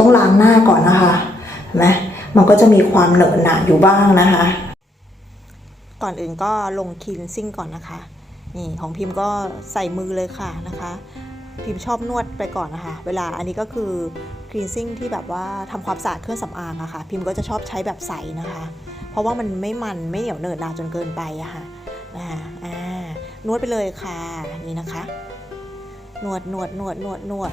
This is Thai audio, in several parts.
ต้องล้างหน้าก่อนนะคะนไหมมันก็จะมีความเหนอะหนะอยู่บ้างนะคะ ก่อนอื่นก็ลงคลีนซิ่งก่อนนะคะ นี่ของพิมพ์ก็ใส่มือเลยค่ะนะคะ พิมพ์ชอบนวดไปก่อนนะคะ เวลาอันนี้ก็คือคลีนซิ่งที่แบบว่าทำความสะอาดเครื่องสำอางอะค่ะ พิมพ์ก็จะชอบใช้แบบใสนะคะ เพราะว่ามันไม่มันไม่เหนียวเหนอะหนาจนเกินไปอะค่ะนะคะอ่านวดไปเลยค่ะนี่นะคะ นวดนวดนวดนวดนวด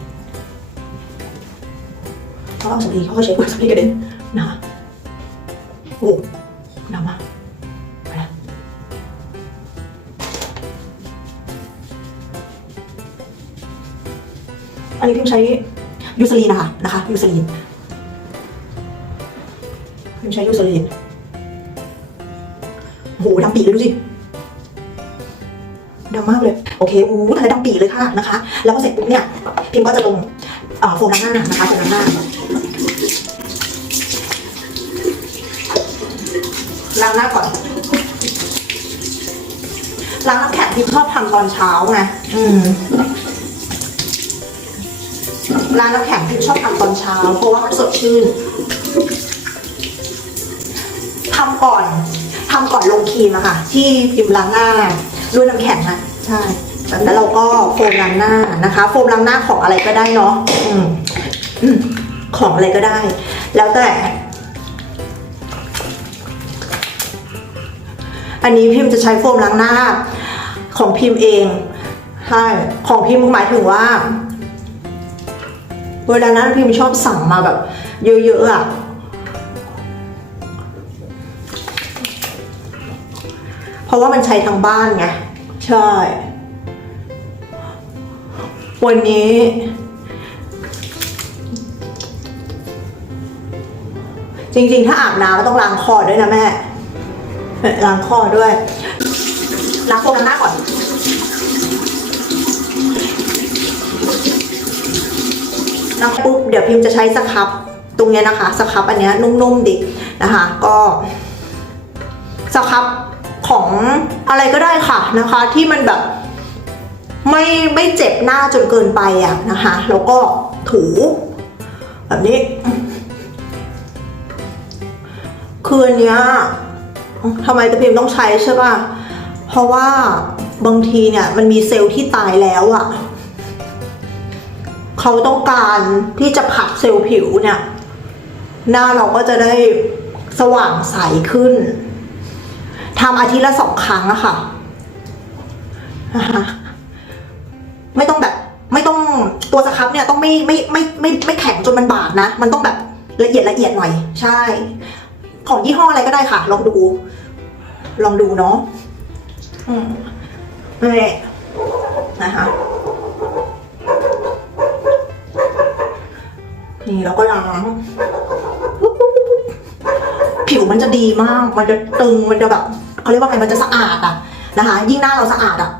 เขาเอาสำลีเขาก็ใช้สำลีกระเด็นนะโอ้หนามากไปละอันนี้พิมใช้ยูซลีนนะคะนะคะยูซลีนพิมใช้ยูซลีนโอ้โหดำปีเลยดูสิดำมากเลย โอเคอู้ทะเลดำปีเลยค่ะนะคะ แล้วพอเสร็จปุ๊บเนี่ย พิมก็จะลงโฟมล้างหน้านะคะโฟมล้างหน้า ล้างหน้าก่อนล้างน้ำแข็งพิมชอบทำตอนเช้าไงอืมล้างน้ำแข็งพิมชอบทำตอนเช้า เพราะว่ามันสดชื่นทำก่อนทำก่อนลงครีมอะค่ะ ที่พิมพ์ล้างหน้าด้วยน้ำแข็งอะใช่แล้วเราก็โฟมล้างหน้านะคะ โฟมล้างหน้าของอะไรก็ได้เนาะอืมอืม ของอะไรก็ได้ แล้วแต่ อันนี้พิมพ์จะใช้โฟมล้างหน้า ของพิมพ์เองใช่ของพิมพ์หมายถึงว่า เวลานั้นพิมพ์ชอบสั่งมาแบบ เยอะๆอะเพราะว่ามันใช้ทั้งบ้านไง ใช่ วันนี้ จริง ๆ ถ้าอาบน้ำก็ต้องล้างคอด้วยนะแม่ล้างคอด้วยล้างโฟมล้างหน้าก่อนล้างปุ๊บเดี๋ยวพิมจะใช้สครับตรงเนี้ยนะคะสครับอันเนี้ยนุ่มๆดินะคะ ก็สครับของอะไรก็ได้ค่ะนะคะ ที่มันแบบไม่ไม่เจ็บหน้าจนเกินไปอะนะคะ แล้วก็ถูแบบนี้ คืออันเนี้ยทำไมตะพิมต้องใช้ใช่ป่ะ เพราะว่าบางทีเนี่ยมันมีเซลล์ที่ตายแล้วอะเขาต้องการที่จะผัดเซลล์ผิวเนี่ย หน้าเราก็จะได้สว่างใสขึ้นทำอาทิตย์ละสองครั้งอะค่ะนะคะไม่ต้องแบบ ไม่ต้องตัวสครับเนี่ยต้องไม่ไม่ไม่ไม่ไม่แข็งจนมันบาดนะ มันต้องแบบละเอียดละเอียดหน่อย ใช่ ของยี่ห้ออะไรก็ได้ค่ะ ลองดู ลองดูเนาะอืมนี่นะคะนี่เราก็ล้าง ผิวมันจะดีมาก มันจะตึง มันจะแบบเขาเรียกว่าไง มันจะสะอาดอะนะคะ ยิ่งหน้าเราสะอาดอะ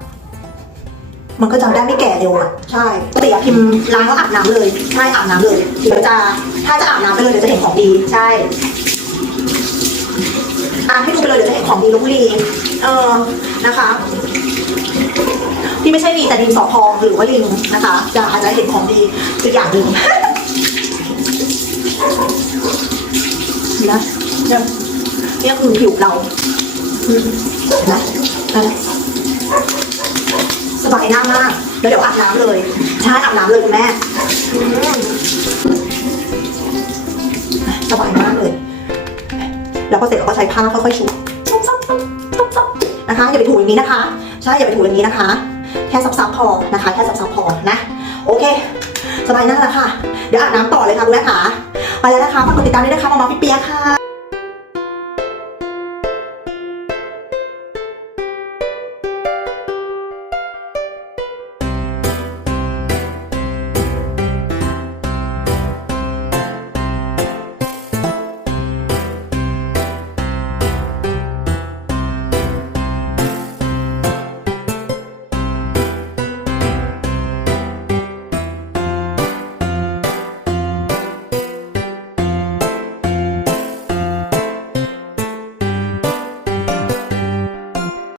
มันก็จะได้ไม่แก่เร็วอะใช่ปกติอะพิมล้างแล้วอาบน้ำเลย ใช่อาบน้ำเลยเดี๋ยวจะถ้าจะอาบน้ำไปเลยเดี๋ยวจะเห็นของดี ใช่ อะให้ดูไปเลยเดี๋ยวจะเห็นของดีลพบุรีเออนะคะที่ไม่ใช่มีแต่ดินสอพองหรือว่าลิงนะคะจะอาจจะเห็นของดีอีกอย่างหนึ่งนะเนี่ยเนี่ยคือผิวเรานไหมนั่นแหละสบายหน้ามากแล้วเดี๋ยวอาบน้ำเลยใช่อาบน้ำเลยคุณแม่อืมสบายมาก พอเสร็จเราก็ใช้ผ้าค่อยๆชุบชุบซับซับซับซับนะคะอย่าไปถูอย่างนี้นะคะ ใช่อย่าไปถูอย่างนี้นะคะ แค่ซับๆพอนะคะ แค่ซับๆพอนะ โอเค สบายหน้าแล้วค่ะ เดี๋ยวอาบน้ำต่อเลยค่ะคุณแม่ค่ะ ไปแล้วนะคะฝากกดติดตามด้วยนะคะมามาพี่เปียค่ะ